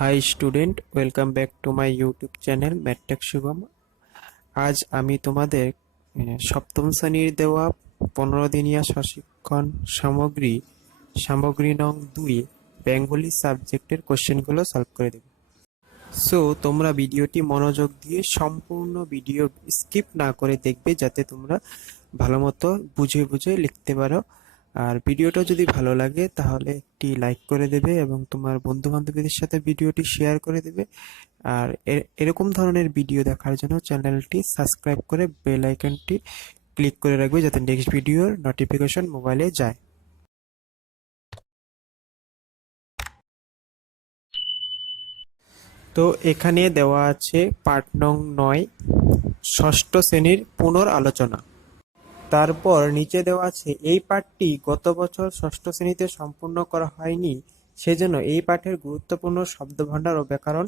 High student, welcome back to my YouTube channel mattech Shubham. আজ আমি তোমাদের সপ্তম শ্রেণীর দেওয়া 15 দিনিয়া প্রশিক্ষণ সামগ্রী সামগ্রী নং 2 বেঙ্গলি সাবজেক্টের কোশ্চেনগুলো সলভ করে দেব। সো তোমরা ভিডিওটি মনোযোগ দিয়ে সম্পূর্ণ ভিডিও স্কিপ না করে দেখবে, যাতে তোমরা ভালো মতো বুঝে বুঝে লিখতে পারো। আর ভিডিওটা যদি ভালো লাগে তাহলে একটি লাইক করে দেবে এবং তোমার বন্ধু বান্ধবীদের সাথে ভিডিওটি শেয়ার করে দেবে। আর এরকম ধরনের ভিডিও দেখার জন্য চ্যানেলটি সাবস্ক্রাইব করে বেল আইকনটি ক্লিক করে রাখবে, যাতে নেক্সট ভিডিওর নোটিফিকেশন মোবাইলে যায়। তো এখানে দেওয়া আছে পার্ট নং 9 ষষ্ঠ শ্রেণীর পুনর আলোচনা। তারপর নিচে দেওয়া আছে এই পাঠটি গত বছর ষষ্ঠ শ্রেণীতে সম্পূর্ণ করা হয়নি, সেজন্য এই পাঠের গুরুত্বপূর্ণ শব্দভাণ্ডার ও ব্যাকরণ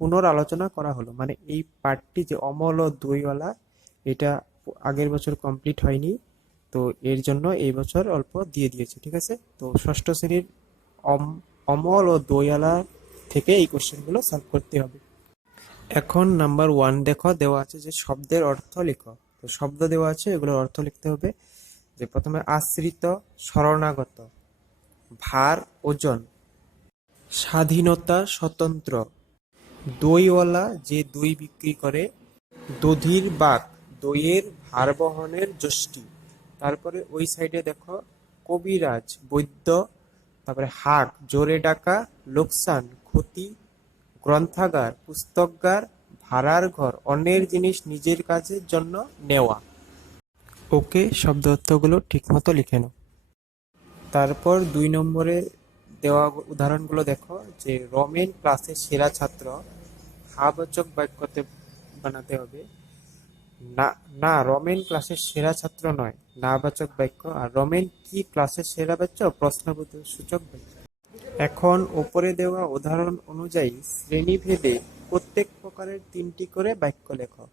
পুনর আলোচনা করা হলো। মানে এই পাঠটি যে অমল ও দইওয়ালা, এটা আগের বছর কমপ্লিট হয়নি, তো এর জন্য এই বছর অল্প দিয়ে দিয়েছে। ঠিক আছে, তো ষষ্ঠ শ্রেণীর অমল ও দইওয়ালা থেকে এই কোশ্চেনগুলো সলভ করতে হবে। এখন নাম্বার 1 দেখো, দেওয়া আছে যে শব্দের অর্থ লেখো। তো শব্দ দেওয়া আছে, এগুলোর অর্থ লিখতে হবে। যে প্রথমে আশ্রিত, শরণাগত, ভার, ওজন, স্বাধীনতা, স্বতন্ত্র, দইওয়ালা যে দই বিক্রি করে, দধির বাক দইয়ের ভার বহনের যষ্টি। তারপরে ওই সাইডে দেখো কবিরাজ, বৈদ্য, তারপরে হাক জোরে ডাকা, লোকসান ক্ষতি, গ্রন্থাগার পুস্তকগার, ভাড়ার ঘর অন্যের জিনিস নিজের কাজের জন্য নেওয়া। ওকে, শব্দ অর্থগুলো ঠিক মতো লিখে নাও। তারপর 2 নম্বরে দেওয়া উদাহরণগুলো দেখো। যে রমেন ক্লাসের সেরা ছাত্র, হাবাচক বাক্যতে বানাতে হবে। না না, রমেন ক্লাসের সেরা ছাত্র নয়, নাবাচক বাক্য। আর রমেন কি ক্লাসের সেরা বাচ্চ, প্রশ্নবোধক সূচক বাক্য। এখন উপরে দেওয়া উদাহরণ অনুযায়ী শ্রেণীভেদে প্রত্যেক প্রকারের 3টি করে বাক্য লেখো।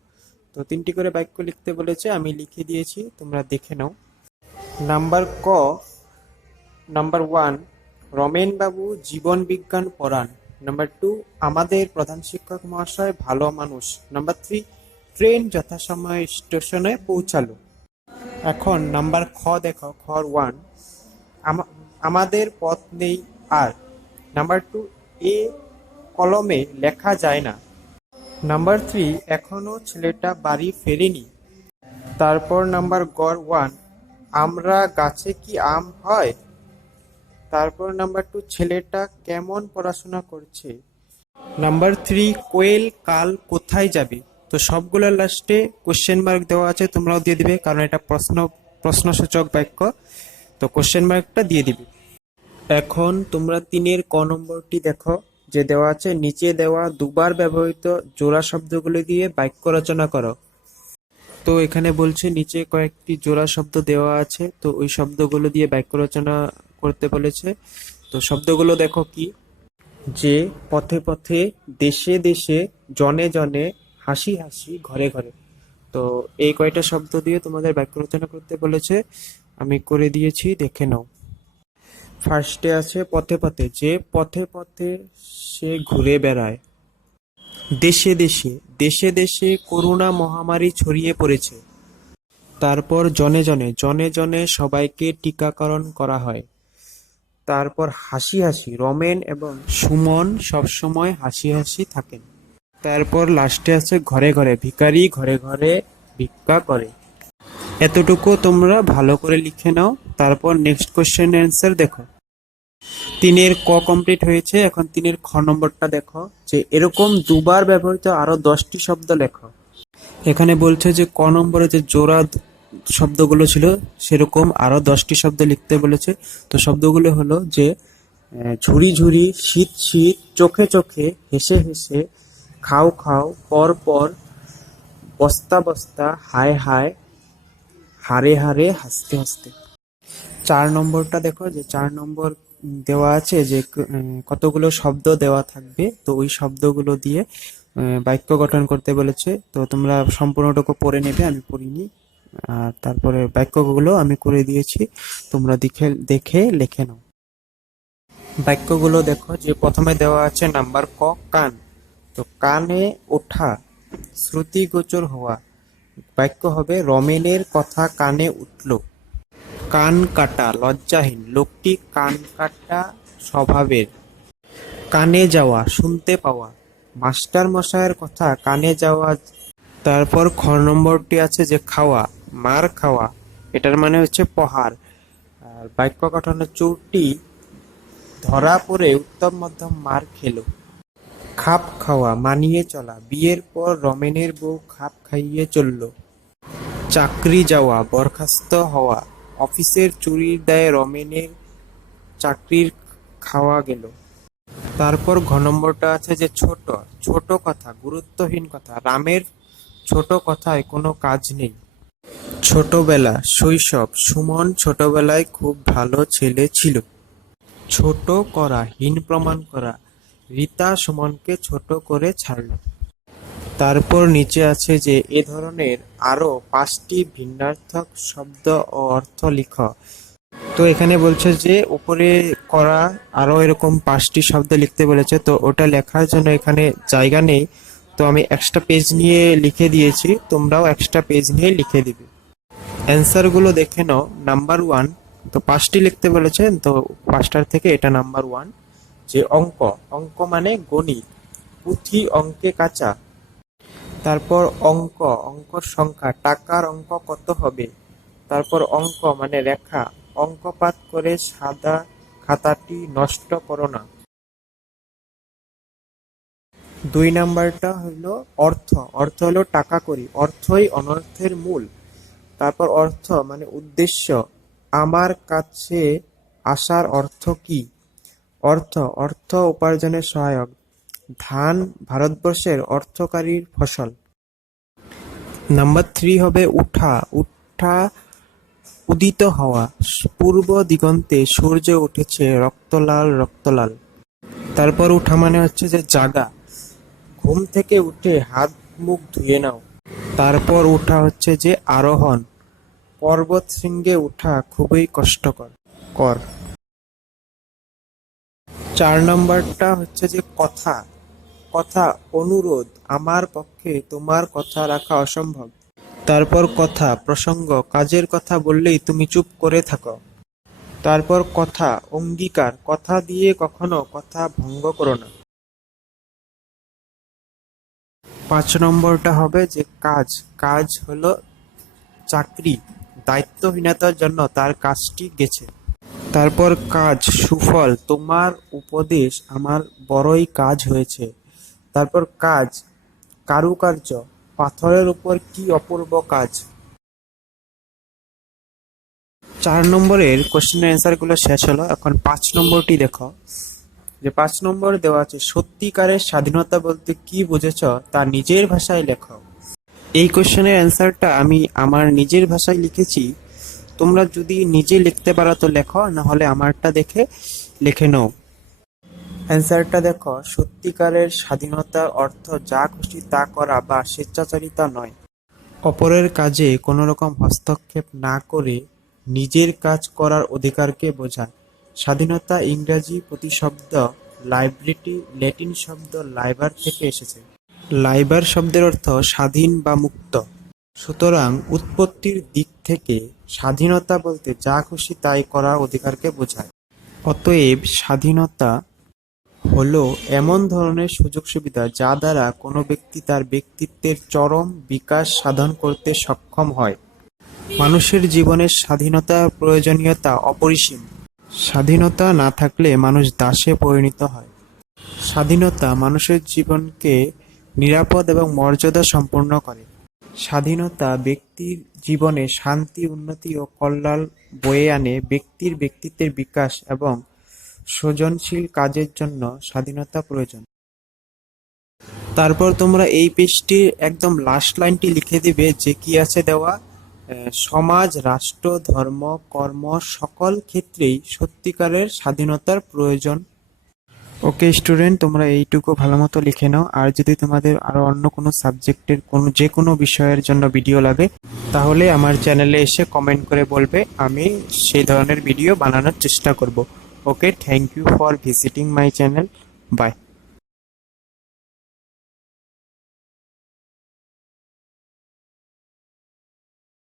তো 3টি করে বাক্য লিখতে বলেছে, আমি লিখে দিয়েছি, তোমরা দেখে নাও। নাম্বার 1, রমেন বাবু জীবন বিজ্ঞান পড়ান। নাম্বার 2, আমাদের প্রধান শিক্ষক মহাশয় ভালো মানুষ। নাম্বার 3, ট্রেন যথাসময়ে স্টেশনে পৌঁছালো। এখন নাম্বার খ দেখো, খ 1, আমাদের পথ নেই আর। নাম্বার 2, এ কলমে লেখা যায় না। নাম্বার 3, এখনো ছেলেটা বাড়ি ফেরেনি। তারপর নাম্বার গ 1, আমরা গাছে কি আম হয়। তারপর নাম্বার 2, ছেলেটা কেমন পড়াশোনা করছে। নাম্বার 3, কোয়েল কাল কোথায় যাবে। তো সবগুলোর লাস্টে কোশ্চেন মার্ক দেওয়া আছে, তোমরাও দিয়ে দিবে, কারণ এটা প্রশ্নসূচক বাক্য, তো কোশ্চেন মার্কটা দিয়ে দিবে। এখন তোমরা 3-এর ক নম্বরটি দেখো। যে দেওয়া আছে, নিচে দেওয়া দুবার ব্যবহৃত জোড়া শব্দগুলো দিয়ে বাক্য রচনা করো। তো এখানে বলছে নিচে কয়েকটি জোড়া শব্দ দেওয়া আছে, তো ওই শব্দগুলো দিয়ে বাক্য রচনা করতে বলেছে। তো শব্দগুলো দেখো কি, যে পথে পথে, দেশে দেশে, জনে জনে, হাসি হাসি, ঘরে ঘরে। তো এই কয়টা শব্দ দিয়ে তোমাদের বাক্য রচনা করতে বলেছে, আমি করে দিয়েছি, দেখে নাও। ফার্স্টে আছে পথে পথে, যে পথে পথে সে ঘুরে বেড়ায়। দেশে দেশে, দেশে দেশে করোনা মহামারী ছড়িয়ে পড়েছে। তারপর জনে জনে, জনে জনে সবাইকে টিকাকরণ করা হয়। তারপর হাসি হাসি, রমেন এবং সুমন সবসময় হাসি হাসি থাকেন। তারপর লাস্টে আছে ঘরে ঘরে, ভিখারি ঘরে ঘরে ভিক্ষা করে। এতটুকু তোমরা ভালো করে লিখে নাও। তারপর নেক্সট কোশ্চেন অ্যান্সার দেখো। 3-এর ক কমপ্লিট হয়েছে, এখন 3-এর খ নম্বরটা দেখো। যে এরকম দুবার ব্যবহৃত আরো 10টি শব্দ লেখো। এখানে বলছে যে ক নম্বরে যে জোড়া শব্দগুলো ছিল, সেরকম আরো 10টি শব্দ লিখতে বলেছে। তো শব্দগুলো হলো যে ঝুড়ি ঝুড়ি, শীত শীত, চোখে চোখে, হেসে হেসে, খাও খাও, পর পর, বস্তা বস্তা, হায় হায়, হারে হারে, হাসতে হাসতে। 4 নম্বরটা দেখো। যে 4 নম্বর দেওয়া আছে যে কতগুলো শব্দ দেওয়া থাকবে, তো ওই শব্দগুলো দিয়ে বাক্য গঠন করতে বলেছে। তো তোমরা সম্পূর্ণটুকু পড়ে নেবে, আমি পড়িনি। আর তারপরে বাক্যগুলো আমি করে দিয়েছি, তোমরা দেখে দেখে লিখে নাও। বাক্যগুলো দেখো, যে প্রথমে দেওয়া আছে নাম্বার ক, কান। তো কানে ওঠা, শ্রুতিগোচর হওয়া। বাক্য হবে রমেনের কথা কানে উঠল। কান কাটা, লজ্জাহীন, লোকটি কান কাটা স্বভাবের। কানে যাওয়া, শুনতে পাওয়া, মাস্টার মশাইয়ের কথা কানে যাওয়া। তারপর খ নম্বরটি আছে যে খাওয়া, মার খাওয়া, এটার মানে হচ্ছে প্রহার। আর বাক্য গঠন, চোরটি ধরা পড়ে উত্তম মধ্যম মার খেলো। খাপ খাওয়া, মানিয়ে চলা, বিয়ের পর রমেনের বউ খাপ খাইয়ে চলল। চাকরি যাওয়া, বরখাস্ত হওয়া, অফিসের চুরির দায়ে রমেনের চাকরির খাওয়া গেল। তারপর ঘ নম্বরটা আছে যে ছোট, ছোট কথা, গুরুত্বহীন কথা, রামের ছোট কথায় কোনো কাজ নেই। ছোটবেলা, শৈশব, সুমন ছোটবেলায় খুব ভালো ছেলে ছিল। ছোট করা, হীন প্রমাণ করা, রীতা সুমনকে ছোট করে ছাড়ল। তারপর নিচে আছে যে এ ধরনের আরো 5টি ভিন্নার্থক শব্দ ও অর্থ লিখ। তো এখানে বলছে যে উপরে করা আরো এরকম 5টি শব্দ লিখতে বলেছে, তো ওটা লেখার জন্য এখানে জায়গা নেই, তো আমি এক্সট্রা পেজ নিয়ে লিখে দিয়েছি, তোমরাও এক্সট্রা পেজ নিয়ে লিখে দিবে। অ্যান্সার গুলো দেখে নাও। নাম্বার 1, তো 5টি লিখতে বলেছেন, তো 5টার থেকে এটা নাম্বার 1। যে অঙ্ক, অঙ্ক মানে গণিত, পুঁথি অঙ্কে কাঁচা। তারপর অঙ্ক, অঙ্কর সংখ্যা, টাকার অঙ্ক কত হবে। তারপর অঙ্ক মানে রেখা, অঙ্কপাত করে সাদা খাতাটি নষ্ট করো না। 2 নাম্বারটা হলো অর্থ, অর্থ হলো টাকা কড়ি, অর্থই অনর্থের মূল। তারপর অর্থ মানে উদ্দেশ্য, আমার কাছে আসার অর্থ কি। অর্থ, অর্থ উপার্জনের সহায়ক, ধান ভারতবর্ষের অর্থকারীর ফসল। নাম্বার 3 হবে উঠা, উঠা উদিত হওয়া, পূর্ব দিগন্তে সূর্য উঠেছে রক্তলাল রক্তলাল। তারপর উঠা মানে হচ্ছে যে জাগা, ঘুম থেকে উঠে হাত মুখ ধুয়ে নাও। তারপর উঠা হচ্ছে যে আরোহণ, পর্বত শৃঙ্গে উঠা খুবই কষ্টকর কর। 4 নম্বরটা হচ্ছে যে কথা, কথা অনুরোধ, আমার পক্ষে তোমার কথা রাখা অসম্ভব। তারপর কথা প্রসঙ্গ, কাজের কথা বললেই তুমি চুপ করে থাকো। তারপর কথা অঙ্গীকার, কথা দিয়ে কখনো কথা ভঙ্গ করো না। 5 নম্বরটা হবে যে কাজ, কাজ হলো চাকরি, দায়িত্বহীনতার জন্য তার কাজটি গেছে। তারপর কাজ সুফল, তোমার উপদেশ আমার বড়ই কাজ হয়েছে। তারপর কাজ কারুকার্য, পাথরের উপর কি অপূর্ব কাজ। 4 নম্বরের কোশ্চেনের অ্যান্সার গুলো শেষ হলো। এখন 5 নম্বরটি দেখো, যে 5 নম্বর দেওয়া আছে সত্যিকারের স্বাধীনতা বলতে কি বুঝেছ তা নিজের ভাষায় লেখো। এই কোশ্চেনের অ্যান্সারটা আমি আমার নিজের ভাষায় লিখেছি, তোমরা যদি নিজে লিখতে পারো তো লেখো, না হলে আমারটা দেখে লিখে নাও। অ্যান্সারটা দেখো, সত্যিকারের স্বাধীনতার অর্থ যা খুশি তা করা বা স্বেচ্ছাচারিতা নয়। অপরের কাজে কোনো রকম হস্তক্ষেপ না করে নিজের কাজ করার অধিকারকে বোঝায়। স্বাধীনতা ইংরেজি প্রতিশব্দ লাইব্রেরি ল্যাটিন শব্দ লাইবার থেকে এসেছে। লাইবার শব্দের অর্থ স্বাধীন বা মুক্ত। সুতরাং উৎপত্তির দিক থেকে স্বাধীনতা বলতে যা খুশি তাই করার অধিকারকে বোঝায়। অতএব স্বাধীনতা হলো এমন ধরনের সুযোগ সুবিধা যা দ্বারা কোনো ব্যক্তি তার ব্যক্তিত্বের চরম বিকাশ সাধন করতে সক্ষম হয়। মানুষের জীবনে স্বাধীনতার প্রয়োজনীয়তা অপরিসীম। স্বাধীনতা না থাকলে মানুষ দাসে পরিণত হয়। স্বাধীনতা মানুষের জীবনকে নিরাপদ এবং মর্যাদা সম্পন্ন করে। স্বাধীনতা ব্যক্তির জীবনে শান্তি, উন্নতি ও কল্যাণ বয়ে আনে। ব্যক্তির ব্যক্তিত্বের বিকাশ এবং সৃজনশীল কাজের জন্য স্বাধীনতা প্রয়োজন। তারপর তোমরা এই পেজটির একদম লাস্ট লাইনটি লিখে দিবে, যে কি আছে দেওয়া, সমাজ, রাষ্ট্র, ধর্ম, কর্ম সকল ক্ষেত্রেই সত্যিকারের স্বাধীনতার প্রয়োজন। ওকে স্টুডেন্ট, তোমরা এইটুকু ভালো মতো লিখে নাও। আর যদি তোমাদের আরো অন্য কোনো সাবজেক্টের যে কোনো বিষয়ের জন্য ভিডিও লাগে, তাহলে আমার চ্যানেলে এসে কমেন্ট করে বলবে, আমি সেই ধরনের ভিডিও বানানোর চেষ্টা করব। Okay, thank you for visiting my channel. Bye.